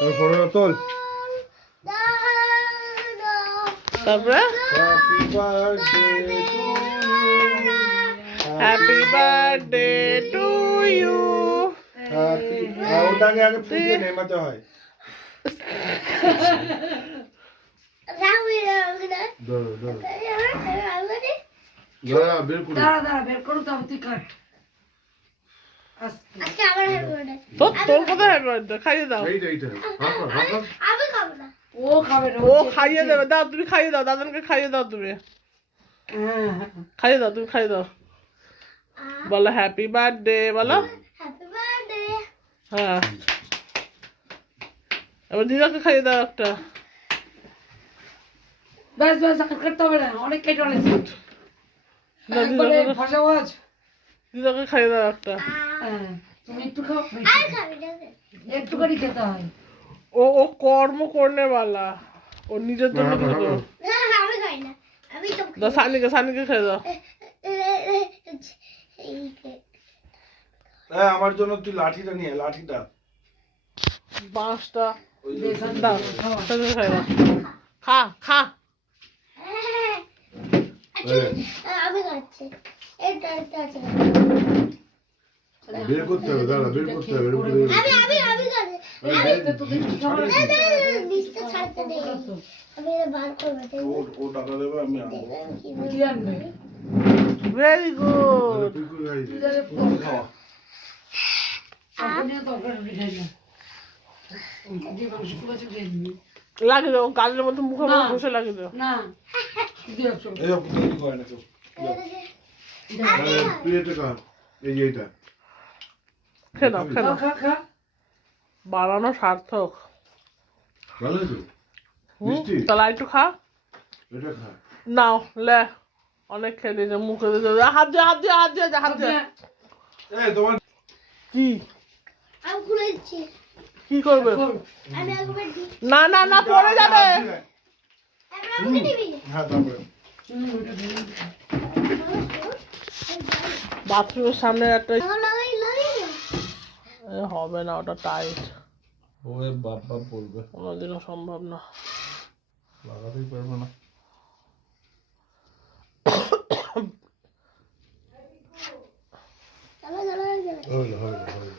ফটোটা তোল। তারপরে হ্যাপি বার্থডে টু ইউ। ওটাকে আগে ফুটিয়ে নেমাতে হয়। বের করো তো তুই কাট। তোর কোথায় হ্যাপি বার্থডে? খাইয়ে দাও। ও খাবে না, ও খাইয়ে দেবে। দাও তুমি খাইয়ে দাও, দাদানকে খাইয়ে দাও তুমি। খাইয়ে দাও, তুমি খাইয়ে দাও। বলো হ্যাপি বার্থডে বলো। হ্যাঁ এবার দিদাকে খাইয়ে দাও একটা। ব্যাস ব্যাস আর করতে হবে না, অনেক কেটে অনেক দিদাকে খাইয়ে দাও একটা। তুমি একটু খাও, একটুখানি খেতে হয়। ও ও কর্ম করনে বালা, ও নিজের জন্য কিছু করো। দাও সানিকে, সানিকে খাইয়ে দাও। আমার জন্য তুই লাঠিটা নিয়ে, লাঠিটা বাঁশটা দাও, সানিকে খাইয়ে দাও। খা খা। বের করতে হবে, দাঁড়া বের করতে হবে। ও টাকা দেবে, আমি আনবো। কি আনবে? Very good. খাওয়া। আপনিও তরকারি খাই না। যে মাংস করেছে খেয়ে নিবি। লাগিয়ে দাও গালের মতো মুখে মুখে ঘষে লাগিয়ে দাও। না দিয়ে রাখছো। এইসব তৈরি করে না কেউ। প্লেটে খা, এই যে এইটা। খেয়ে দাও, খেয়ে দাও। খা খা। বানানো সার্থক। ভালো তো মিষ্টি, তাহলে একটু খা। এটা খা। নাও লে, অনেক খেয়ে দিয়েছে মুখে দিয়ে। হাত দিয়ে হাত দিয়ে হাত দিয়ে হাত দিয়ে। এই তোমার কি কি করবে? না না না পড়ে যাবে। হ্যাঁ তারপরে বাথরুমের সামনে একটা হবে না, ওটা টাইট। ওই বাপ বাপ বলবে, কোনোদিনও সম্ভব না। লাগাতেই পারবে না। হইলো হইলো হইলো।